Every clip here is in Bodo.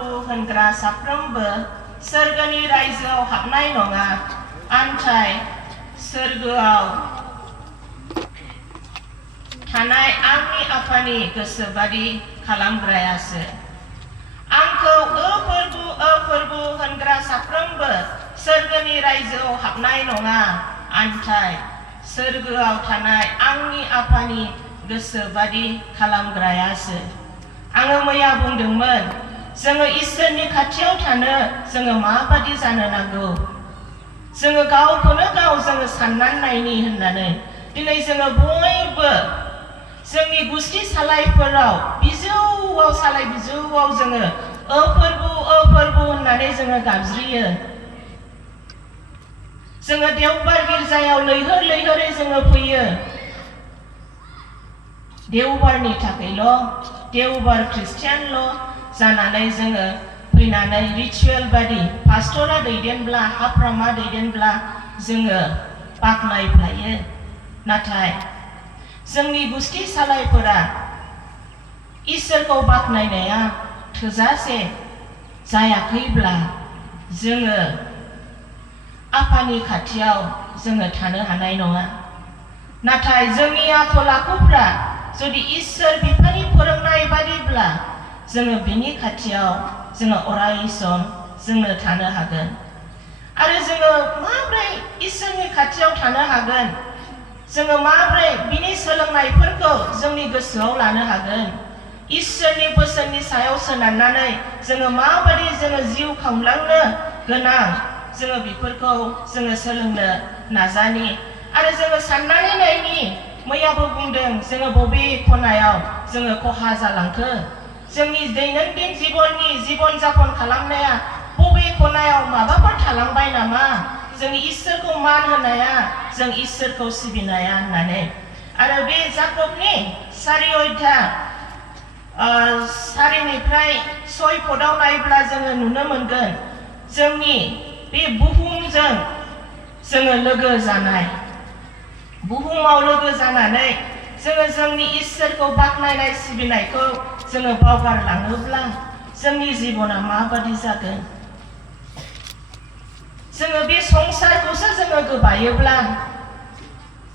फोरबो होनग्रा साफ्रोमबो सोरगोनि रायजोआव हाबनाय नङा आन्थाय सोरगोआव थानाय आंनि आफानि गोसोबादि खालामग्रायासो आंखौ फोरबो होनग्रा साफ्रोमबो सोरगोनि रायजोआव हाबनाय नङा आन्थाय सोरगोआव थानाय आंनि आफानि गोसोबादि खालामग्रायासो आङो मैया बुंदोंमोन जोङो इसोरनि खाथियाव थानो जोङो माबादि जानो नांगौ जोङो गावखौनो गाव जोङो साननानै नायनि होननानै दिनै जोङो बयबो जोंनि गुस्थि सालायफोराव बिजौआव सालाय बिजौआव जोङो फोरबो होननानै जोङो गाबज्रियो जोङो देवबार गिर्जायाव लैहोरै जोङो फैयो देवबारनि थाखायल' देवबार ख्रिस्टियानल' जानानै जोङो फैनानै रिचुवेल बादि पास्टरा दैदेनब्ला हाफ्रामा दैदेनब्ला जोङो बाख्नायफ्लायो नाथाय जोंनि गुस्थि सालायफोरा इसोरखौ बाख्नायनाया थोजासे जायाखैब्ला जोङो आफानि खाथियाव जोङो थानो हानाय नङा नाथाय जोंनि आखल आखुफ्रा जुदि इसोर बिफानि फोरोंनाय बादिब्ला जोङो बिनि खाथियाव जोङो अराय सम जोङो थानो हागोन आरो जोङो माब्रै इसोरनि खाथियाव थानो हागोन जोङो माब्रै बिनि सोलोंनायफोरखौ जोंनि गोसोआव लानो हागोन इसोरनि बोसोननि सायाव सोनारनानै जोङो माबादि जोङो जिउ खांलांनो गोनां जोङो बेफोरखौ जोङो सोलोंनो नाजानि आरो जोङो साननानै नायनि मैयाबो बुंदों जोङो बबे खनायाव जोङो खहा जालांखो जोंनि दैनन्दिन जीवन जापन खालामनाया बबे खनायाव माबाफोर थालांबाय नामा जों इसोरखौ मान होनाया जों इसोरखौ सिबिनाया होननानै आरो बे जाकबनि 4 अध्याय 4निफ्राय 6 पदआव नायब्ला जोङो नुनो मोनगोन जोंनि बे बुहुमजों जोङो लोगो जानाय बुहुमाव लोगो जानानै जोङो जोंनि इसोरखौ बाख्नायनाय सिबिनायखौ जोङो बावगारलाङोब्ला जोंनि जिबना माबादि जागोन जोङो बे संसारखौसो जोङो गोबायोब्ला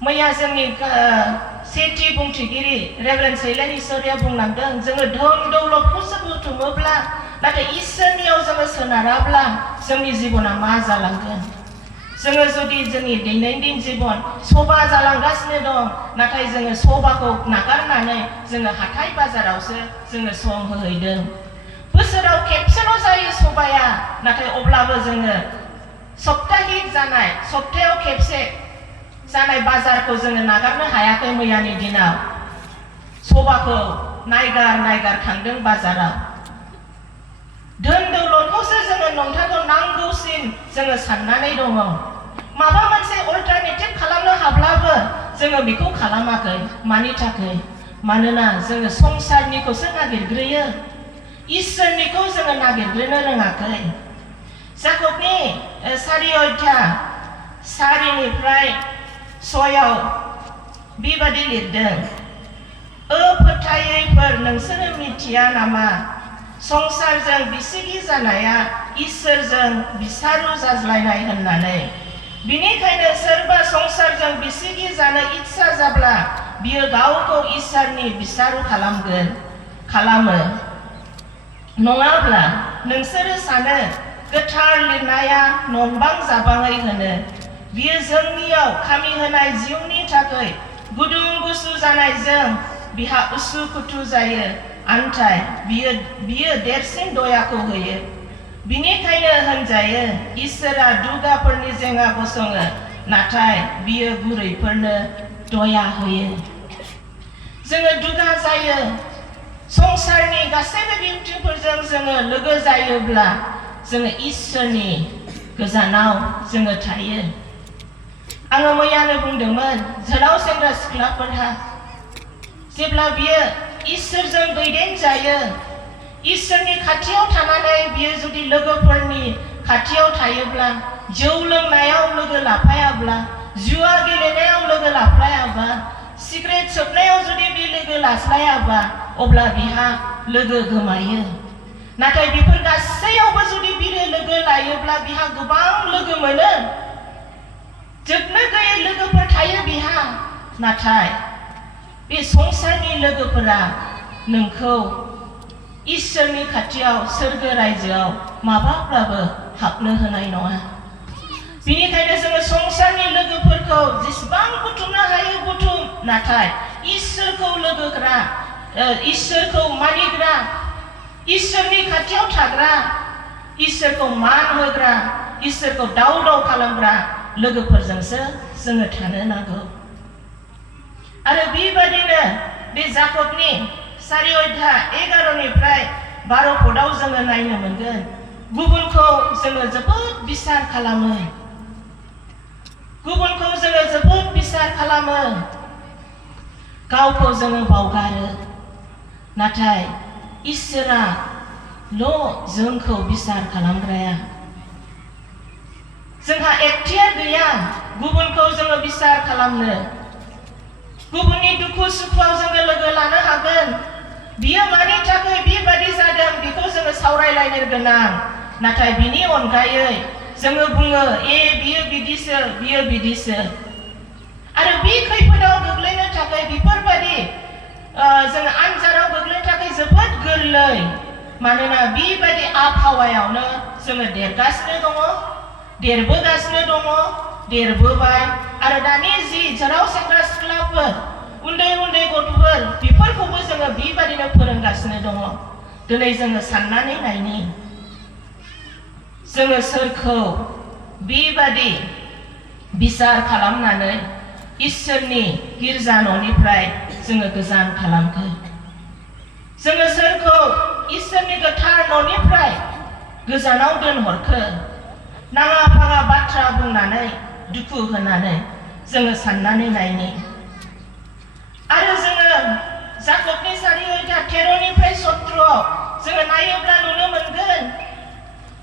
मैया जोंनि सेथि बुंथिगिरि रेभरेन्ड सैलेन इसोरिया बुंलांदों जोङो धन दौलतखौसो बुथुमोब्ला नाथाय इसोरनियाव जोङो सोनाराब्ला जोंनि जिबना मा जालांगोन जोङो जुदि जोंनि दैनन्दिन जीवन सभा जालांगासिनो दं नाथाय जोङो सभाखौ नागारनानै जोङो हाथाय बाजारावसो जोङो सम होहैदों बोसोराव खेबसेल' जायो सभाया नाथाय अब्लाबो जोङो सप्ताहिक जानाय सप्तायाव खेबसे जानाय बाजारखौ जोङो नागारनो हायाखै मैयानि दिनाव सभाखौ नायगार थांदों बाजाराव धोन दौलतखौसो जोङो नंथारगौ नांगौसिन जोङो साननानै दङ माबा मोनसे अल्टारनेटिभ खालामनो हाब्लाबो जोङो बेखौ खालामाखै मानि थाखाय मानोना जोङो संसारनिखौसो नागिरग्रोयो इसोरनिखौ जोङो नागिरग्रोनो रोङाखै जाकबनि 4 अध्याय 4निफ्राय 6आव बेबादि लिरदों फोथायैफोर नोंसोरो मिथिया नामा संसारजों बिसिगि जानाया इसोरजों बिसारु जाज्लायनाय होननानै बिनिखायनो सोरबा संसारजों बिसिगि जानो इच्छा जाब्ला बियो गावखौ इसोरनि बिसारु खालामो नङाब्ला नोंसोरो सानो गोथार लिरनाया नंबां जाबाङै होनो बियो जोंनियाव खामि होनाय जिउनि थाखाय गुदुं गुसु जानायजों बिहा उसु खुथु जायो आन्थाय बियो देरसिन दयाखौ होयो बिनिखायनो होनजायो इसोरा दुगाफोरनि जेंगा गसङो नाथाय बियो गुरैफोरनो दया होयो जोङो दुगा जायो संसारनि गासैबो बिउटिफोरजों जोङो लोगो जायोब्ला जोङो इसोरनि गोजानाव जोङो थायो आङो मैयानो बुंदोंमोन जोलाव सेंग्रा सिख्लाफोरहा जेब्ला बियो इसोरजों दैदेन जायो इसोरनि खाथियाव थानानै बियो जुदि लोगोफोरनि खाथियाव थायोब्ला जौ लोंनायाव लोगो लाफायाब्ला जुआ गेलेनायाव लोगो लाफायाबा सिगारेट सोबनायाव जुदि बे लोगो लास्लायाबा अब्ला बिहा लोगो गोमायो नाथाय बेफोर गासैयावबो जुदि बियो लोगो लायोब्ला बिहा गोबां लोगो मोनो जोबनो गैयै लोगोफोर थायो बिहा नाथाय बे संसारनि लोगोफोरा नोंखौ इसोरनि खाथियाव सोरगो रायजोआव माब्लाबाबो हाबनो होनाय नङा बेनिखायनो जोङो संसारनि लोगोफोरखौ जेसेबां बुथुमनो हायो बुथुम नाथाय इसोरखौ लोगोग्रा इसोरखौ मानिग्रा इसोरनि खाथियाव थाग्रा इसोरखौ मान होग्रा इसोरखौ दाव दाव खालामग्रा लोगोफोरजोंसो जोङो थानो नांगौ आरो बेबादिनो बे जाकबनि 4 अध्याय 11निफ्राय 12 पदआव जोङो नायनो मोनगोन गुबुनखौ जोङो जोबोद बिसार खालामो गुबुनखौ जोङो जोबोद बिसार खालामो गावखौ जोङो बावगारो नाथाय इसोराल' जोंखौ बिसार खालामग्राया जोंहा एखथियार गैया गुबुनखौ जोङो बिसार खालामनो गुबुननि दुखु सुखुआव जोङो लोगो लानो हागोन बियो मानि थाखाय बेबादि जादों बेखौ जोङो सावरायलायनो गोनां नाथाय बिनि अनगायै जोङो बुङो बियो बिदिसो आरो बे खैफोदाव गोग्लैनो थाखाय बेफोरबादि जोङो आनजादाव गोग्लैनो थाखाय जोबोद गोरलै मानोना बेबादि आबहावायावनो जोङो देरगासिनो दङ देरबोगासिनो दङ देरबोबाय आरो दानि जि जेराव सेंग्रा सिख्लाफोर उन्दै उन्दै गथ'फोर बेफोरखौबो जोङो बेबादिनो फोरोंगासिनो दङ दिनै जोङो साननानै नायनि जोङो सोरखौ बेबादि बिसार खालामनानै इसोरनि गिर्जा न'निफ्राय जोङो गोजान खालामखो जोङो सोरखौ इसोरनि गोथार न'निफ्राय गोजानाव दोनहरखो नाङा फाङा बाथ्रा बुंनानै दुखु होनानै जोङो साननानै नायनि आरो जोङो जाकबनि 4 अध्याय 13निफ्राय 17 जोङो नायोब्ला नुनो मोनगोन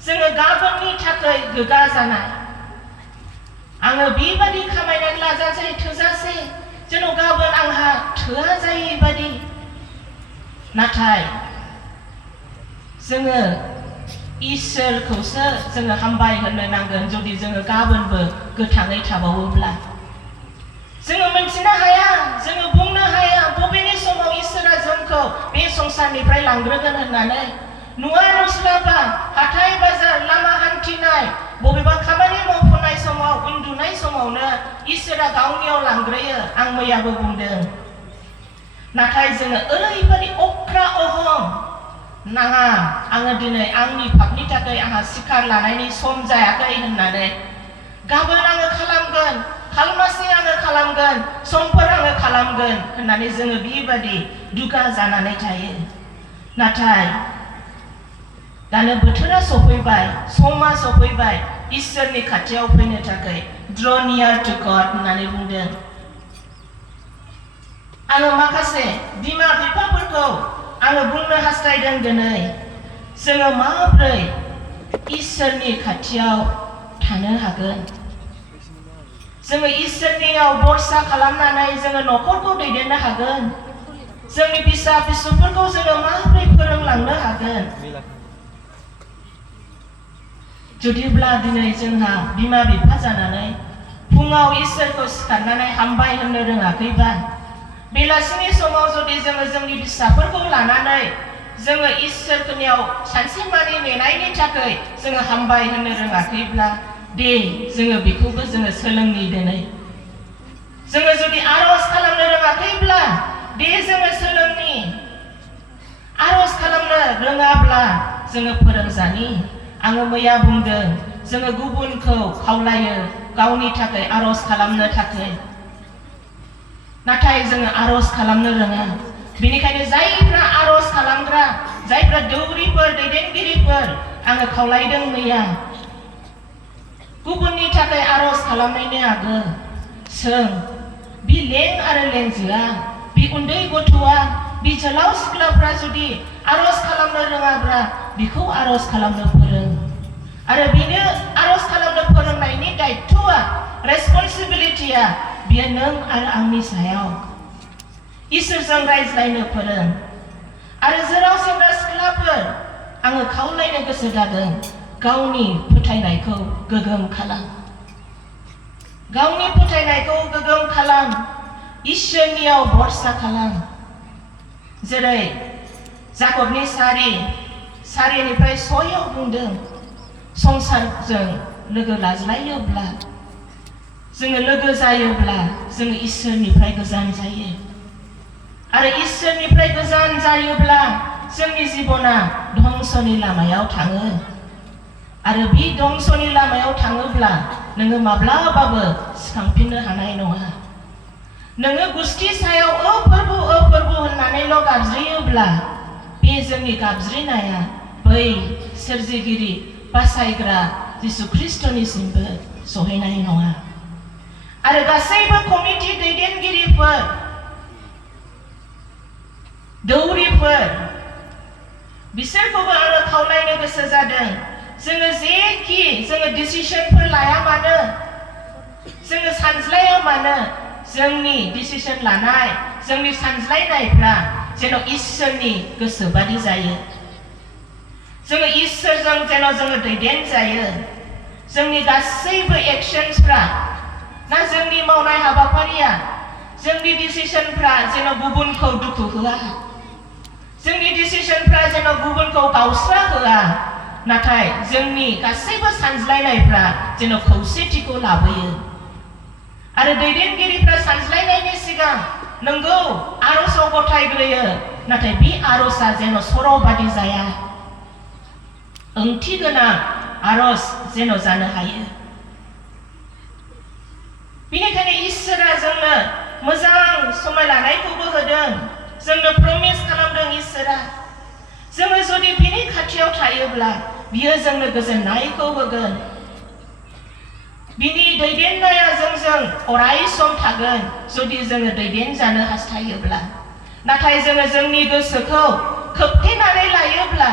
जोङो गाबोननि थाखाय गोगा जानाय आङो बेबादि खामायनानै लाजासै थोजासे जेन' गाबोन आंहा थोआ जायै बादि नाथाय जोङो इसोरखौसो जोङो हामबाय होनो नांगोन जुदि जोङो गाबोनबो गोथाङै थाबावोब्ला जोङो मिन्थिनो हाया जोङो बुंनो हाया बबेनि समाव इसोरा जोंखौ बे संसारनिफ्राय लांग्रोगोन होननानै नुवा नुस्लाबा हाथाय बाजार लामा हान्थिनाय बबेबा खामानि मावफुनाय समाव उन्दुनाय समावनो इसोरा गावनियाव लांग्रोयो आं मैयाबो बुंदों नाथाय जोङो ओरैबादि अख्रा अहं नाङा आङो दिनै आंनि पापनि थाखाय आंहा सिखार लानायनि सम जायाखै होननानै गाबोन आङो खालामगोन खालमासि आङो खालामगोन समफोर आङो खालामगोन होननानै जोङो बेबादि दुगा जानानै थायो नाथाय दानो बोथोरा सफैबाय समा सफैबाय इसोरनि खाथियाव फैनो थाखाय draw near to God होननानै बुंदों आङो माखासे बिमा बिफाफोरखौ आङो बुंनो हास्थायदों दिनै जोङो माब्रै इसोरनि खाथियाव थानो हागोन जोङो इसोरनियाव भरसा खालामनानै जोङो न'खरखौ दैदेननो हागोन जोंनि फिसा फिसौफोरखौ जोङो माब्रै फोरोंलांनो हागोन जुदिब्ला दिनै जोंहा बिमा बिफा जानानै फुङाव इसोरखौ सिखारनानै हामबाय होननो रोङाखैबा बेलासिनि समाव जुदि जोङो जोंनि फिसाफोरखौ लानानै जोङो इसोरनियाव सानसेमानि नेनायनि थाखाय जोङो हामबाय होननो रोङाखैब्ला दे जोङो बेखौबो जोङो सोलोंनि दिनै जोङो जुदि आरज खालामनो रोङाखैब्ला दे जोङो सोलोंनि आरज खालामनो रोङाब्ला जोङो फोरोंजानि आङो मैया बुंदों जोङो गुबुनखौ खावलायो गावनि थाखाय आरज खालामनो थाखाय नाथाय जोङो आरज खालामनो रोङा बेनिखायनो जायफ्रा आरज खालामग्रा जायफ्रा दौरिफोर दैदेनगिरिफोर आङो खावलायदों मैया गुबुननि थाखाय आरज खालामनायनि आगोल सों बि लें आरो लेंजोआ बि उन्दै गथ'आ बि जोलाव सिख्लाफ्रा जुदि आरज खालामनो रोङाब्ला बिखौ आरज खालामनो फोरों आरो बिनो आरज खालामनो फोरोंनायनि दायित्वआ रेसपन्सिबिलिटिया बियो नों आरो आंनि सायाव इसोरजों रायज्लायनो फोरों आरो जेराव सेंग्रा सिख्लाफोर आङो खावलायनो गोसो जादों गावनि फोथायनायखौ गोगोम खालाम गावनि फोथायनायखौ गोगोम खालाम इसोरनियाव भरसा खालाम जेरै जाकबनि सारिनिफ्राय 6 बुंदों संसारजों लोगो लाज्लायोब्ला जोङो लोगो जायोब्ला जोङो इसोरनिफ्राय गोजान जायो आरो इसोरनिफ्राय गोजान जायोब्ला जोंनि जिबना धंसनि लामायाव थाङो आरो बे धंसनि लामायाव थाङोब्ला नोङो माब्लाबाबो सिखांफिननो हानाय नङा नोङो गुस्थि सायाव फोरबु होननानैल' गाबज्रियोब्ला बे जोंनि गाबज्रिनाया बै सोरजिगिरि बासायग्रा जिसु ख्रिस्टनिसिमबो सहैनाय नङा आरो गासैबो कमिटि दैदेनगिरिफोर दौरिफोर बिसोरखौबो आङो खावलायनो गोसो जादों जोङो जेखि जोङो डिसिजनफोर लाया मानो जोङो सानज्लाया मानो जोंनि डिसिजन लानाय जोंनि सानज्लायनायफ्रा जेन' इसोरनि गोसो बादि जायो जोङो इसोरजों जेन' जोङो दैदेन जायो जोंनि गासैबो एक्शन्सफ्रा ना जोंनि मावनाय हाबाफारिया जोंनि डिसिजनफ्रा जेन' गुबुनखौ दुखु होआ जोंनि डिसिजनफ्रा जेन' गुबुनखौ गावस्रा होआ नाथाय जोंनि गासैबो सानज्लायनायफ्रा जेन' खौसेथिखौ लाबोयो आरो दैदेनगिरिफ्रा सानज्लायनायनि सिगां नंगौ आर'जआव गथायग्रोयो नाथाय बे आर'जआ जेन' सर'बादि जाया ओंथि गोनां आर'ज जेन' जानो हायो बेनिखायनो इसोरा जोंनो मोजां समाय लानायखौबो होदों जोंनो प्रमिस खालामदों इसोरा जोङो जुदि बिनि खाथियाव थायोब्ला बियो जोंनो गोजोननायखौ होगोन बिनि दैदेननाया जोंजों अराय सम थागोन जुदि जोङो दैदेन जानो हास्थायोब्ला नाथाय जोङो जोंनि गोसोखौ खोबथेनानै लायोब्ला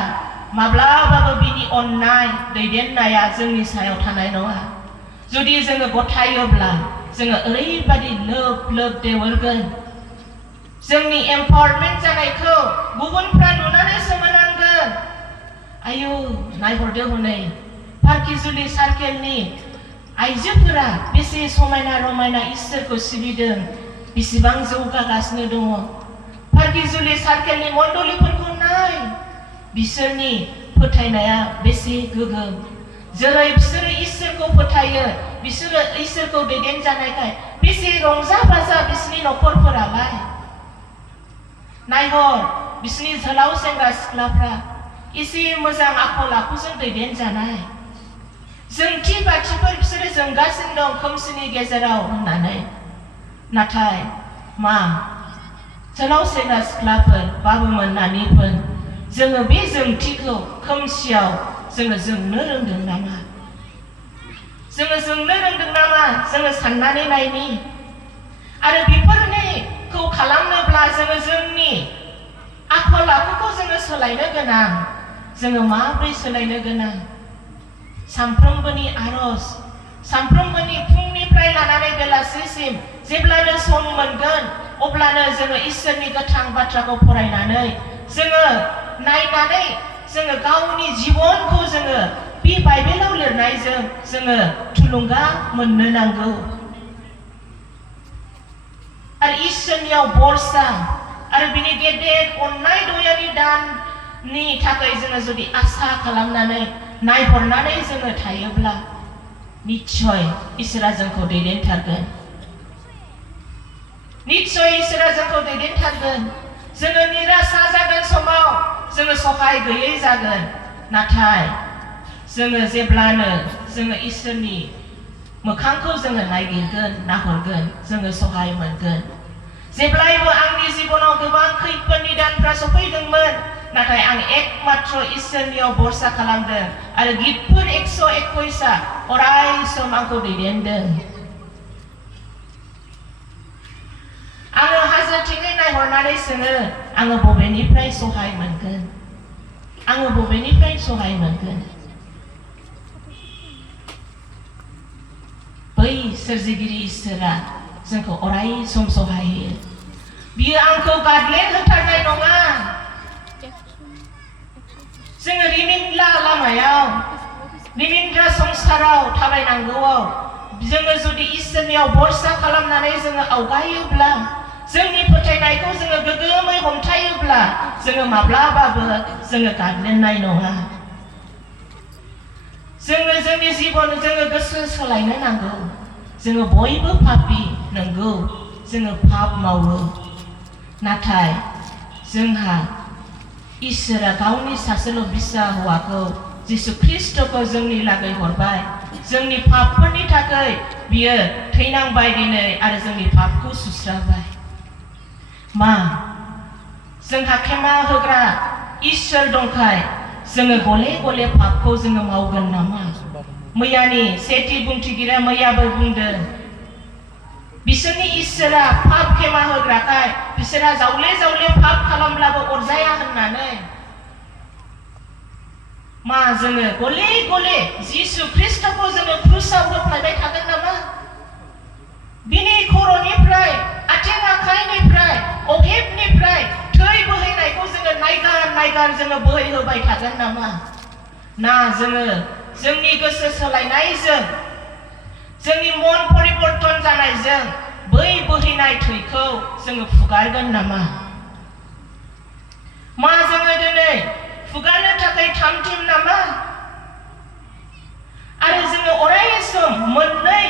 माब्लाबाबो बिनि अननाय दैदेननाया जोंनि सायाव थानाय नङा जुदि जोङो गथायोब्ला जोङो ओरैबादि लोब देवरगोन जोंनि एम्पावारमेन्ट जानायखौ गुबुनफ्रा नुनानै सोमोनांगोन आयौ नायहरदो हनै पार्किजुलि सार्केलनि आइजोफोरा बेसे समायना रमायना इसोरखौ सिबिदों बेसेबां जौगागासिनो दङ पार्किजुलि सार्केलनि मण्डलिफोरखौ नाय बिसोरनि फोथायनाया बेसे गोगोम जेरै बिसोरो इसोरखौ फोथायो बिसोरो इसोरखौ दैदेन जानायखाय बेसे रंजा बाजा बिसोरनि न'खरफोरालाय नायहर बिसोरनि जोलाव सेंग्रा सिख्लाफ्रा एसे मोजां आखल आखुजों दैदेन जानाय जोंथि बाथिफोर बिसोरो जोंगासिनो दं खोमसिनि गेजेराव होननानै नाथाय मा जोलाव सेंग्रा सिख्लाफोर बाबुमोन नानिफोर जोङो बे जोंथिखौ खोमसियाव जोङो जोंनो रोंदों नामा जोङो साननानै नायनि आरो बेफोरनिखौ खालामनोब्ला जोङो जोंनि आखल आखुखौ जोङो सोलायनो गोनां जोङो माब्रै सोलायनो गोनां सानफ्रोमबोनि आर'ज सानफ्रोमबोनि फुंनिफ्राय लानानै बेलासिसिम जेब्लानो सम मोनगोन अब्लानो जोङो इसोरनि गोथां बाथ्राखौ फरायनानै जोङो नायनानै जोङो गावनि जिबनखौ जोङो बे बाइबेलाव लिरनायजों जोङो थुलुंगा मोननो नांगौ आरो इसोरनियाव भरसा आरो बिनि गेदेर अननाय दयानि दाननि थाखाय जोङो जुदि आसा खालामनानै नायहरनानै जोङो थायोब्ला निश्चय इसोरा जोंखौ दैदेनथारगोन जोङो निराशा जागोन समाव जोङो सहाय गैयै जागोन नाथाय जोङो जेब्लानो जोङो इसोरनि मोखांखौ जोङो नाहरगोन जोङो सहाय मोनगोन जेब्लायबो आंनि जिबनाव गोबां खैफोदनि दानफ्रा सफैदोंमोन नाथाय आं एकमात्र इसोरनियाव भरसा खालामदों आरो गितफोर 121 अराय सम आंखौ दैदेनदों आङो हाजोथिङै नायहरनानै सोङो आङो बबेनिफ्राय सहाय मोनगोन बै सोरजिगिरि इसोरा जोंखौ अराय सम सहाय होयो बियो आंखौ गादलेन होथारनाय नङा जोङो रिमिनला लामायाव रिमिनद्रा संसाराव थाबायनांगौआव जोङो जुदि इसोरनियाव भरसा खालामनानै जोङो आवगायोब्ला जोंनि फोथायनायखौ जोङो गोगोमै हमथायोब्ला जोङो माब्लाबाबो जोङो गाग्लोबनाय नङा। जोङो जोंनि जिबन जोङो गोसो सोलायनो नांगौ। जोङो बयबो पापी नंगौ, जोङो पाप मावो, नाथाय जोंहा इसोरा गावनि सासेल' बिसा हौवाखौ जिसु ख्रिस्टखौ जोंनि लागै हरबाय। जोंनि पापफोरनि थाखाय बियो थैनांबाय दिनै आरो जोंनि पापखौ सुस्राबाय। मा जोंहा खेमा होग्रा इसोर दंखाय जोङो गले गले पापखौ जोङो मावगोन नामा? मैयानि सेथि बुंथिगिरिया मैयाबो बुंदों बिसोरनि इसोरा पाप खेमा होग्राखाय बिसोरा जावले जावले पाप खालामब्लाबो अरजाया होननानै। मा जोङो गले गले जिसु ख्रिस्टखौ जोङो क्रुसाव होफ्लायबाय थागोन नामा? बिनि खर'निफ्राय आथिं आखाइनिफ्राय अहेबनिफ्राय थै बोहैनायखौ जोङो नायगार जोङो बोहैहोबाय थागोन नामा? ना जोङो जोंनि गोसो सोलायनायजों जोंनि मन परिबर्तन जानायजों बै बोहैनाय थैखौ जोङो फुगारगोन नामा? मा जोङो दिनै फुगारनो थाखाय थामथिम नामा? आरो जोङो अराय सम मोननै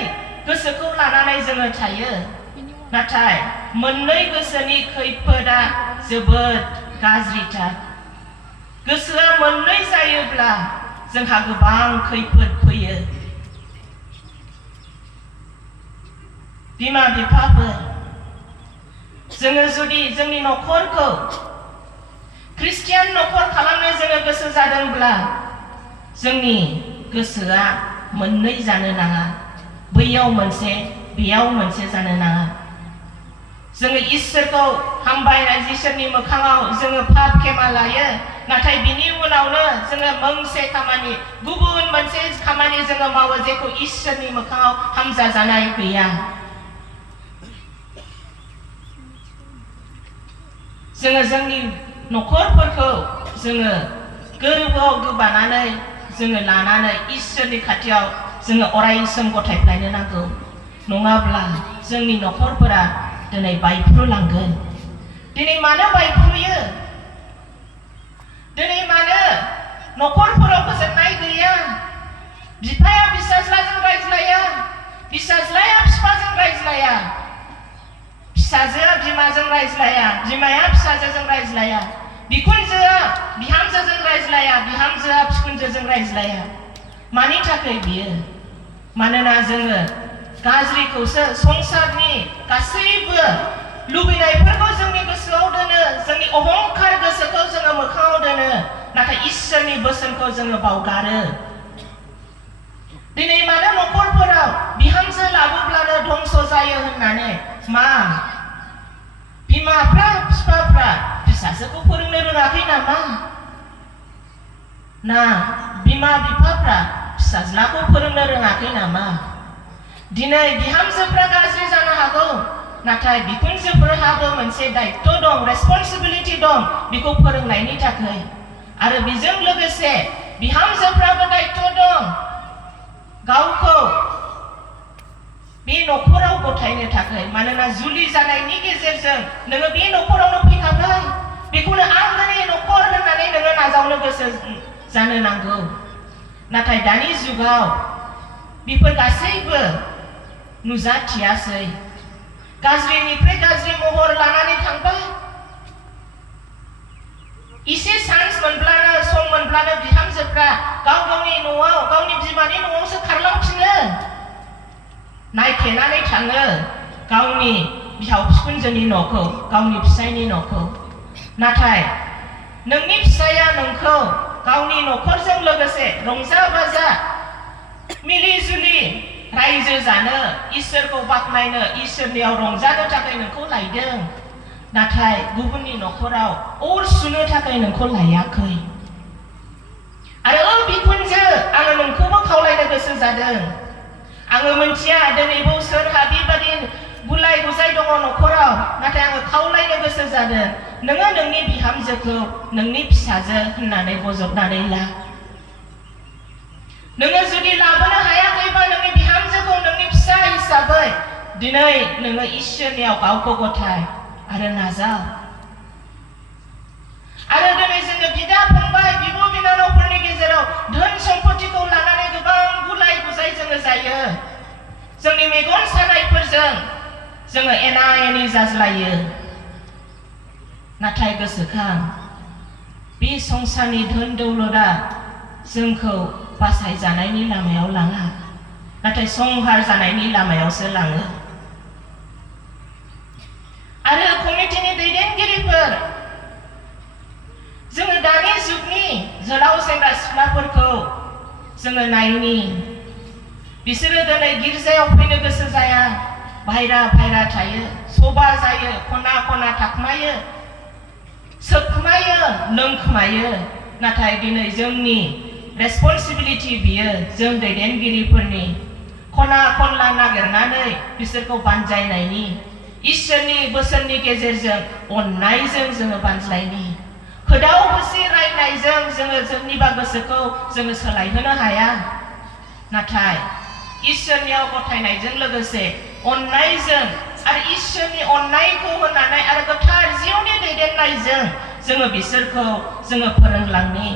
गोसोखौ लानानै जोङो थायो, नाथाय मोननै गोसोनि खैफोदा जोबोद गाज्रिथार। गोसोआ मोननै जायोब्ला जोंहा गोबां खैफोद फैयो। बिमा बिफाफोर, जोङो जुदि जोंनि न'खरखौ ख्रिस्टियान न'खर खालामनो जोङो गोसो जादोंब्ला जोंनि गोसोआ मोननै जानो नाङा, बैयाव मोनसे बेयाव मोनसे जानो नाङा। जोङो इसोरखौ हामबायनाय इसोरनि मोखाङाव जोङो पाप खेमा लायो, नाथाय बिनि उनावनो जोङो मोनसे खामानि गुबुन मोनसे खामानि जोङो मावो जेखौ इसोरनि मोखाङाव हामजा जानाय गैया। जोङो जोंनि न'खरफोरखौ जोङो गोरबोआव गोबानानै जोङो लानानै इसोरनि खाथियाव जोङो अराय सम गथायफ्लायनो नांगौ। नङाब्ला जोंनि न'खरफोरा दिनै बायफ्रुलांगोन। दिनै मानो बायफ्रुयो? दिनै मानो न'खरफोराव गोजोननाय गैया? बिफाया फिसाज्लाजों रायज्लाया, फिसाज्लाया बिफाजों रायज्लाया, फिसाजोआ बिमाजों रायज्लाया, बिमाया फिसाजोजों रायज्लाया, बिखुनजोआ बिहामजोजों रायज्लाया, बिहामजोआ बिखुनजोजों रायज्लाया। मानि थाखाय बियो? मानोना जोङो गाज्रिखौसो संसारनि गासैबो लुबैनायफोरखौ जोंनि गोसोआव दोनो, जोंनि अहंकार गोसोखौ जोङो मोखाङाव दोनो, नाथाय इसोरनि बोसोनखौ जोङो बावगारो। दिनै मानो न'खरफोराव बिहामजो लाबोब्लानो धंस जायो होननानै? मा बिमाफ्रा बिफाफ्रा फिसाजोखौ फोरोंनो रोङाखै नामा? ना बिमा बिफाफ्रा फिसाज्लाखौ फोरोंनो रोङाखै नामा? दिनै बिहामजोफ्रा गाज्रि जानो हागौ, नाथाय बिखुनजोफोरहाबो मोनसे दायित्व दं, रेसपन्सिबिलिटि दं बेखौ फोरोंनायनि थाखाय। आरो बेजों लोगोसे बिहामजोफ्राबो दायित्व दं गावखौ बे न'खराव गथायनो थाखाय। मानोना जुलि जानायनि गेजेरजों नोङो बे न'खरावनो फैखाबाय, बेखौनो आंगोनि न'खर होननानै नोङो नाजावनो गोसो जानो नांगौ। नाथाय दानि जुगाव बेफोर गासैबो नुजाथियासै। गाज्रिनिफ्राय गाज्रि महर लानानै थांबाय। इसे चान्स मोनब्लानो सम मोनब्लानो बिहामजोफ्रा गाव गावनि न'आव गावनि बिमानि न'आवसो खारलांफिनो, नायखेनानै थाङो गावनि बिहाव बिखुनजोनि न'खौ, गावनि फिसायनि न'खौ। नाथाय नोंनि फिसाया नोंखौ गावनि न'खरजों लोगोसे रंजा बाजा मिलि जुलि रायजो जानो, इसोरखौ बाख्नायनो, इसोरनियाव रंजानो थाखाय नोंखौ लायदों, नाथाय गुबुननि न'खराव अर सुनो थाखाय नोंखौ लायाखै। आरो बिखुनजो, आङो नोंखौबो खावलायनो गोसो जादों। आङो मोनथिया दिनैबो सोरहा बेबादि गुलाय गुजाय दङ न'खराव, नाथाय आङो खावलायनो गोसो जादों नोङो नोंनि बिहामजोखौ नोंनि फिसाजो होननानै बजबनानै ला। नोङो जुदि लाबोनो हायाखैबा नोंनि बिहामजोखौ नोंनि फिसा हिसाबै दिनै नोङो इसोरनियाव गावखौ गथाय आरो नाजाव। आरो दिनै जोङो बिदा फंबाय बिब' बिनानावफोरनि गेजेराव धोन सम्पतिखौ लानानै गोबां गुलाय गुजाय जोङो जायो। जोंनि मेगन सानायफोरजों जोङो एना एनि जाज्लायो। नाथाय गोसोखां, बे संसारनि धोन दौलता जोंखौ बासायजानायनि लामायाव लाङा, नाथाय संहार जानायनि लामायावसो लाङो। आरो कमिटिनि दैदेनगिरिफोर, जोङो दानि जुगनि जोलाव सेंग्रा सिख्लाफोरखौ जोङो नायनि, बिसोरो दिनै गिर्जायाव फैनो गोसो जाया, बायरा थायो, सभा जायो, खना खना थाखुमायो, सोबखुमायो, लोंखुमायो। नाथाय दिनै जोंनि रेसपन्सिबिलिटि बियो जों दैदेनगिरिफोरनि खना खनला नागिरनानै बिसोरखौ बानजायनायनि, इसोरनि बोसोननि गेजेरजों अननायजों जोङो बानज्लायनि। खोदाव होसि रायनायजों जोङो जोंनिबा गोसोखौ जोङो सोलायहोनो हाया। नाथाय इसोरनियाव गथायनायजों लोगोसे अननायजों आरो इसोरनि अननायखौ होनानै आरो गोथार जिउनि दैदेननायजों जोङो बिसोरखौ जोङो फोरोंलांनि।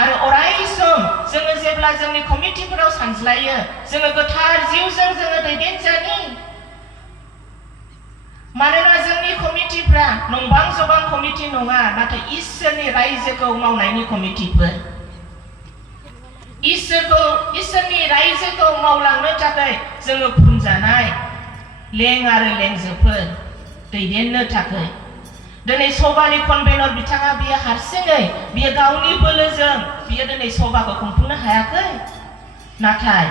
आरो अराय सम जोङो जेब्ला जोंनि कमिटिफोराव सानज्लायो, जोङो गोथार जिउजों जोङो दैदेनजानि। मानोना जोंनि कमिटिफ्रा नंबां जबां कमिटि नङा, नाथाय इसोरनि रायजोखौ मावनायनि कमिटिफोर। इसोरनि रायजोखौ मावलांनो थाखाय जोङो फुनजानाय लें आरो लेंजोफोर दैदेननो थाखाय। दिनै सभानि कनभेनर बिथाङा बियो हारसिङै बियो गावनि बोलोजों बियो दिनै सभाखौ खुंफुंनो हायाखै, नाथाय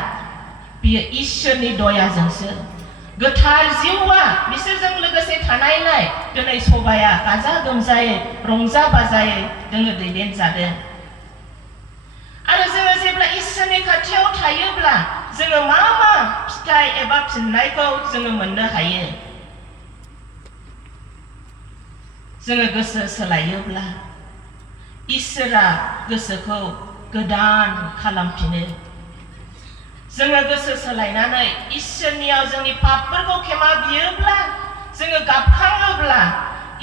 बियो इसोरनि दयाजोंसो। गोथार जिउआ बिसोरजों लोगोसे थानायलाय दिनै सभाया गाजा गोमजायै रंजा बाजायै जोङो दैदेनजादों। आरो जोङो जेब्ला इसोरनि खाथियाव थायोब्ला जोङो मा फिथाइ एबा फिननायखौ जोङो मोननो हायो? जोङो गोसो सोलायोब्ला इसोरा गोसोखौ गोदान खालामफिनो। जोङो गोसो सोलायनानै इसोरनियाव जोंनि पापफोरखौ खेमा बियोब्ला, जोङो गाबखाङोब्ला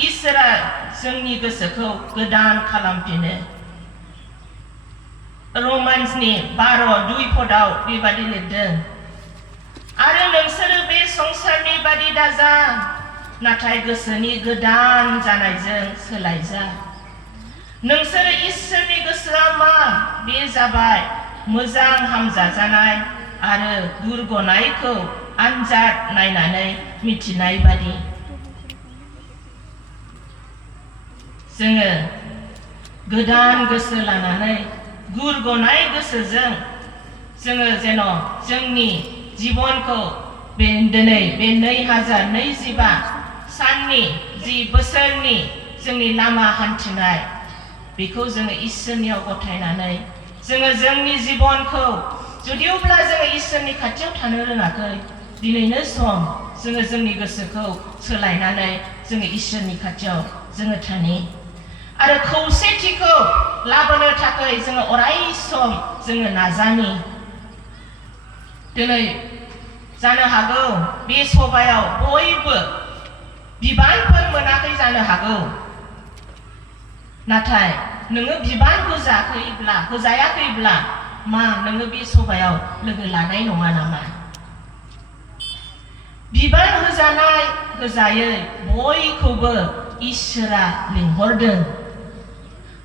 इसोरा जोंनि गोसोखौ गोदान खालामफिनो। रमान्सनि 12:2 बेबादि लिरदों, आरो नोंसोरो बे संसारनि बादि दाजा, नाथाय गोसोनि गोदान जानायजों सोलायजा। नोंसोरो इसोरनि गोसोआ मा बे जाबाय मोजां हामजाजानाय आरो गुरगनायखौ आनजाद नायनानै मिथिनाय बादि। जोङो गोदान गोसो लानानै गुरगनाय गोसोजों जोङो जेन जोंनि जिबनखौ दिनै बे 2025 साननि जि बोसोरनि जोंनि लामा हान्थिनाय बेखौ जोङो इसोरनियाव गथायनानै जोङो जोंनि जिबनखौ जुदियोब्ला जोङो इसोरनि खाथियाव थानो रोङाखै, दिनैनो सम जोङो जोंनि गोसोखौ सोलायनानै जोङो इसोरनि खाथियाव जोङो थानि। आरो खौसेथिखौ लाबोनो थाखाय जोङो अराय सम जोङो नाजानि। दिनै जानो हागौ बे सभायाव बयबो बिबानफोर मोनाखै जानो हागौ, नाथाय नोङो बिबान होजायाखैब्ला मा नोङो बे सभायाव लोगो लानाय नङा नामा? बिबान होजानाय होजायै बयखौबो इसोरा लिंहरदों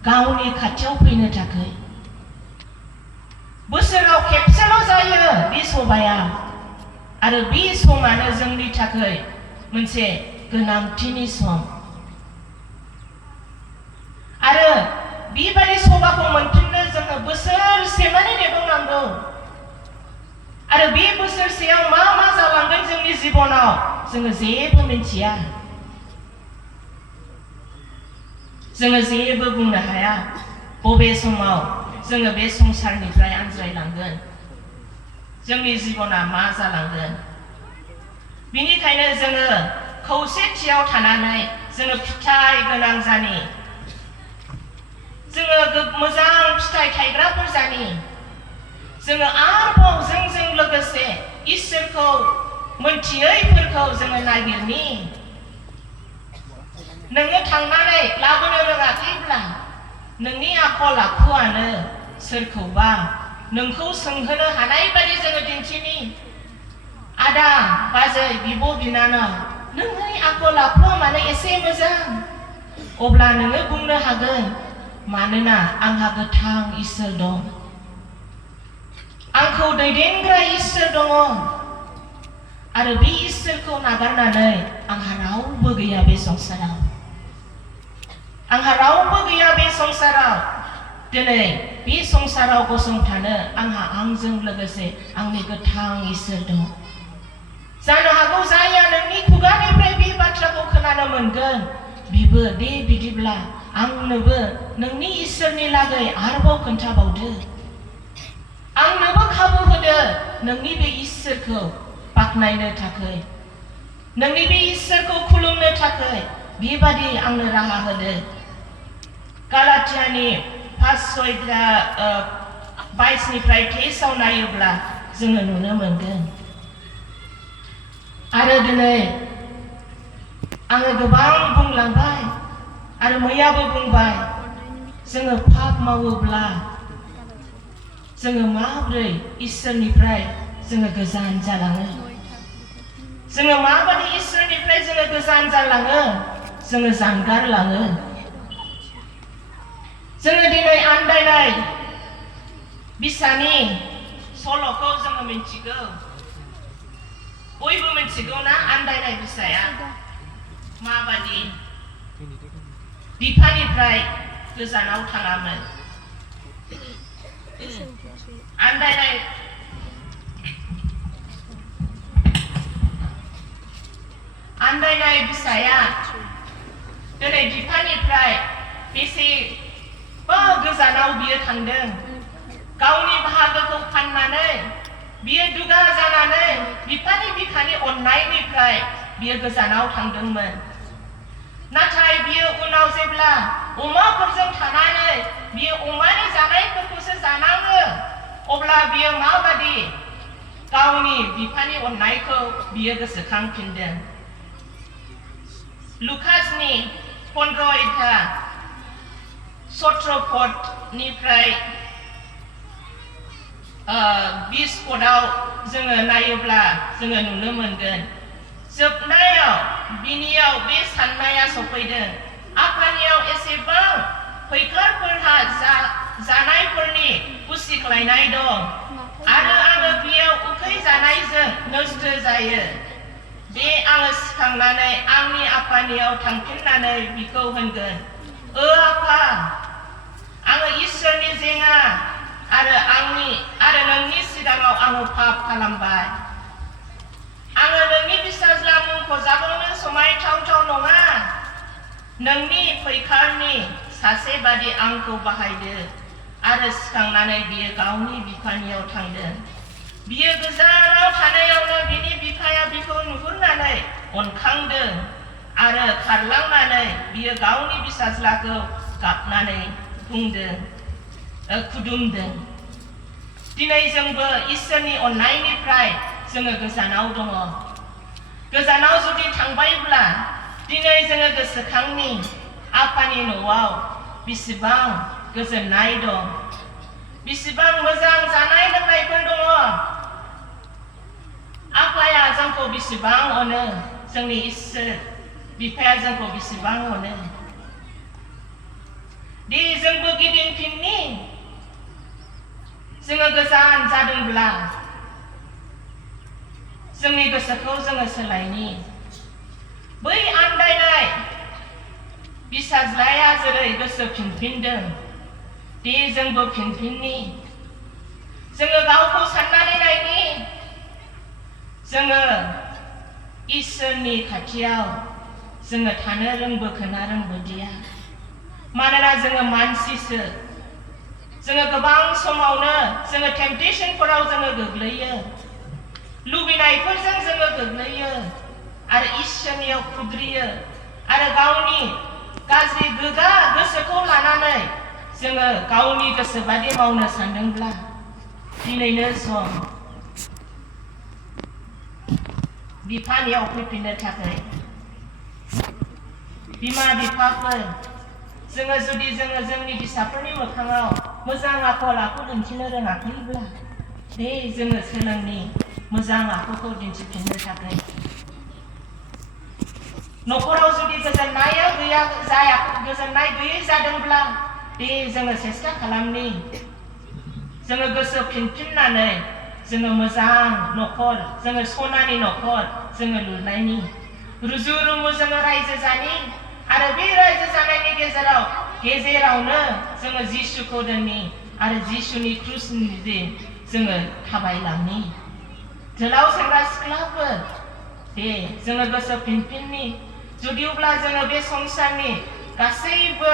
गावनि खाथियाव फैनो थाखाय। बोसोराव खेबसेल' जायो बे सभाया, आरो बे समानो जोंनि थाखाय मोनसे गोनांथिनि सम। आरो बेबादि सभाखौ मोनफिननो जोङो बोसोरसे माने नेबावनांगौ। आरो बे बोसोरसेयाव मा जालांगोन जोंनि जिबनाव जोङो जेबो मिथिया, जोङो जेबो बुंनो हाया बबे समाव जोङो बे संसारनिफ्राय आनज्रायलांगोन, जोंनि जिबना मा जालांगोन। बिनिखायनो जोङो खौसेथियाव थानानै जोङो फिथाइ गोनां जानि जोङो मोजां फिथाइ थायग्राफोर जानि जोङो आरोबाव जोंजों लोगोसे इसोरखौ मोनथियैफोरखौ जोङो नागिरनि नोङो थांनानै लाबोनो रोङाखैब्ला नोंनि आखल आखुआनो सोरखौबा नोंखौ सोंहोनो हानाय बायदि जोङो दिन्थिनि आदा बाजै बिब' बिनानाव नोंनि आखल आखुआ माने एसे मोजां अब्ला नोङो बुंनो हागोन मानोना आंहा गोथां इसोर दं आंखौ दैदेनग्रा इसोर दङ आरो बे इसोरखौ नागारनानै आंहा रावबो गैया बे संसाराव आंहा रावबो गैया बे संसाराव दिनै बे संसाराव गसंथानो आंहा आंजों लोगोसे आंनि गोथां इसोर दं जानो हागौ जाया नोंनि खुगानिफ्राय बे बाथ्राखौ खोनानो मोनगोन बिबो दे बिदिब्ला आंनोबो नोंनि इसोरनि लागै आरोबाव खोन्थाबावदो आंनोबो खाबु होदो नोंनि बे इसोरखौ बाख्नायनो थाखाय नोंनि बे इसोरखौ खुलुमनो थाखाय बेबादि आंनो राहा होदो गालातियानि 5:22 तेइसाव नायोब्ला जोङो नुनो मोनगोन आरो दिनै आङो गोबां बुंलांबाय आरो मैयाबो बुंबाय जोङो पाप मावोब्ला जोङो माबोरै इसोरनिफ्राय जोङो गोजान जालाङो जोङो माबादि इसोरनिफ्राय जोङो गोजान जालाङो जोङो जानगारलाङो जोङो दिनै आन्दायनाय बिसानि सल'खौ जोङो मिथिगौ बयबो मिथिगौ ना आन्दायनाय बिसाया माबादि बिफानिफ्राय गोजानाव थाङामोन आन्दायनाय बिसाया दिनै बिफानिफ्राय बेसेबा गोजानाव बियो थांदों गावनि बाहागोखौ फाननानै बियो दुगा जानानै बिफानि बिखानि अननायनिफ्राय बियो गोजानाव थांदोंमोन नाथाय बियो उनाव जेब्ला अमाफोरजों थानानै बियो अमानि जानायफोरखौसो जानाङो अब्ला बियो माबादि गावनि बिफानि अननायखौ बियो गोसोखांफिनदों लुकासनि 15:17 20 पदआव जोङो नायोब्ला जोङो नुनो मोनगोन जोबनायाव बिनियाव बे साननाया सफैदों आफानियाव एसेबां फैखारफोरहा जानायफोरनि उसिख्लायनाय दं आरो आङो बेयाव उखै जानायजों नस्थ जायो बे आङो सिखांनानै आंनि आफानियाव थांफिननानै बिखौ होनगोन आफा आङो इसोरनि जेङा आरो नोंनि सिगाङाव आङो पाप खालामबाय आङो नोंनि फिसाज्ला मुंख'जाबावनो समायथावथाव नङा नोंनि फैखारनि सासे बादि आंखौ बाहायदो आरो सिखांनानै बियो गावनि बिफानियाव थांदों बियो गोजानाव थानायावनो बिनि बिफाया बिखौ नुहुरनानै अनखांदों आरो खारलांनानै बियो गावनि फिसाज्लाखौ गाबनानै बुंदों खुदुमदों दिनै जोंबो इसोरनि अननायनिफ्राय जोङो गोजानाव दङ गोजानाव जुदि थांबायब्ला दिनै जोङो गोसोखांनि आफानि न'आव बेसेबां गोजोननाय दं बेसेबां मोजां जानाय लोंनायफोर दङ आफाया जोंखौ बेसेबां अनो जोंनि इसोर बिफाया जोंखौ बेसेबां अनो दि जोंबो गिदिंफिननि जोङो गोजान जादोंब्ला जोंनि गोसोखौ जोङो सोलायनि बै आन्दायनाय फिसाज्लाया जेरै गोसो फिनफिनदों दि जोंबो फिनफिननि जोङो गावखौ साननानै नायनि जोङो इसोरनि खाथियाव जोङो थानो रोंबोखोना रोंबोदिया मानोना जोङो मानसिसो जोङो गोबां समावनो जोङो टेम्पटेशनफोराव जोङो गोग्लैयो लुबैनायफोरजों जोङो गोग्लैयो आरो इसोरनियाव खुद्रियो आरो गावनि गाज्रि गोगा गोसोखौ लानानै जोङो गावनि गोसो बादि मावनो सानदोंब्ला दिनैनो सम बिफानियाव फैफिननो थाखाय बिमा बिफाफोर जोङो जुदि जोंनि फिसाफोरनि मोखाङाव मोजां आखल आखु दिन्थिनो रोङाखैब्ला बे जोङो सोलोंनि मोजां आखुखौ दिन्थिफिननो थाखाय न'खराव जुदि गोजोननाया गैया गोजोननाय गैयै जादोंब्ला बे जोङो सेस्था खालामनि जोङो गोसो फिनफिननानै जोङो मोजां न'खर जोङो सनानि न'खर जोङो लुनायनि रुजु रुमु जोङो रायजो जानि आरो बे रायजो जानायनि गेजेरावनो जोङो जिसुखौ दोननि आरो जिसुनि क्रुसनि जोङो थाबायलांनि जोलाव सेंग्रा सिख्लाफोर दे जोङो गोसो फिनफिननि जुदिब्ला जोङो बे संसारनि गासैबो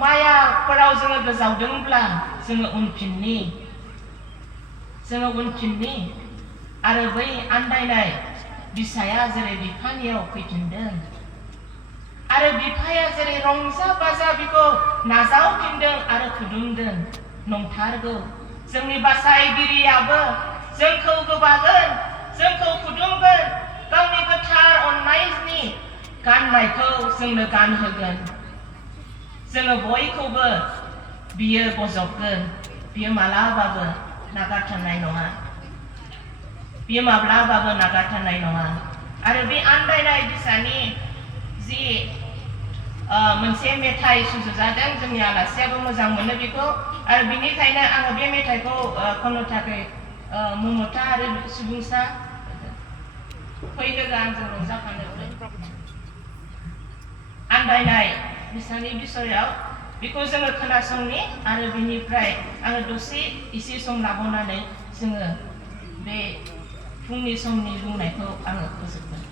मायाफोराव जोङो गोजावदोंब्ला जोङो उनफिननि आरो बै आन्दायनाय बिसाया जेरै बिफानियाव फैफिनदों आरो बिफाया जेरै रंजा बाजा बिखौ नाजावफिनदों आरो खुदुमदों नंथारगौ जोंनि बासायगिरियाबो जोंखौ गोबागोन जोंखौ खुदुमगोन गावनि गोथार अननायनि गाननायखौ जोंनो गानहोगोन जोङो बयखौबो बियो बजबगोन बियो मालाबाबो नागारथारनाय नङा आरो बे आन्दायनाय बिसानि जि मोनसे मेथाइ सुजुजादों जोंनि आलासियाबो मोजां मोनो बेखौ आरो बिनिखायनो आङो बे मेथाइखौ खननो थाखाय ममता आरो सुबुंसा फैलोगो आंजों रंजाफानो आन्दायनाय बिसानि बिसयाव बेखौ जोङो खोनासंनि आरो बिनिफ्राय आङो दसे एसे सम लाबावनानै जोङो बे फुंनि समनि बुंनायखौ आङो फोजोबगोन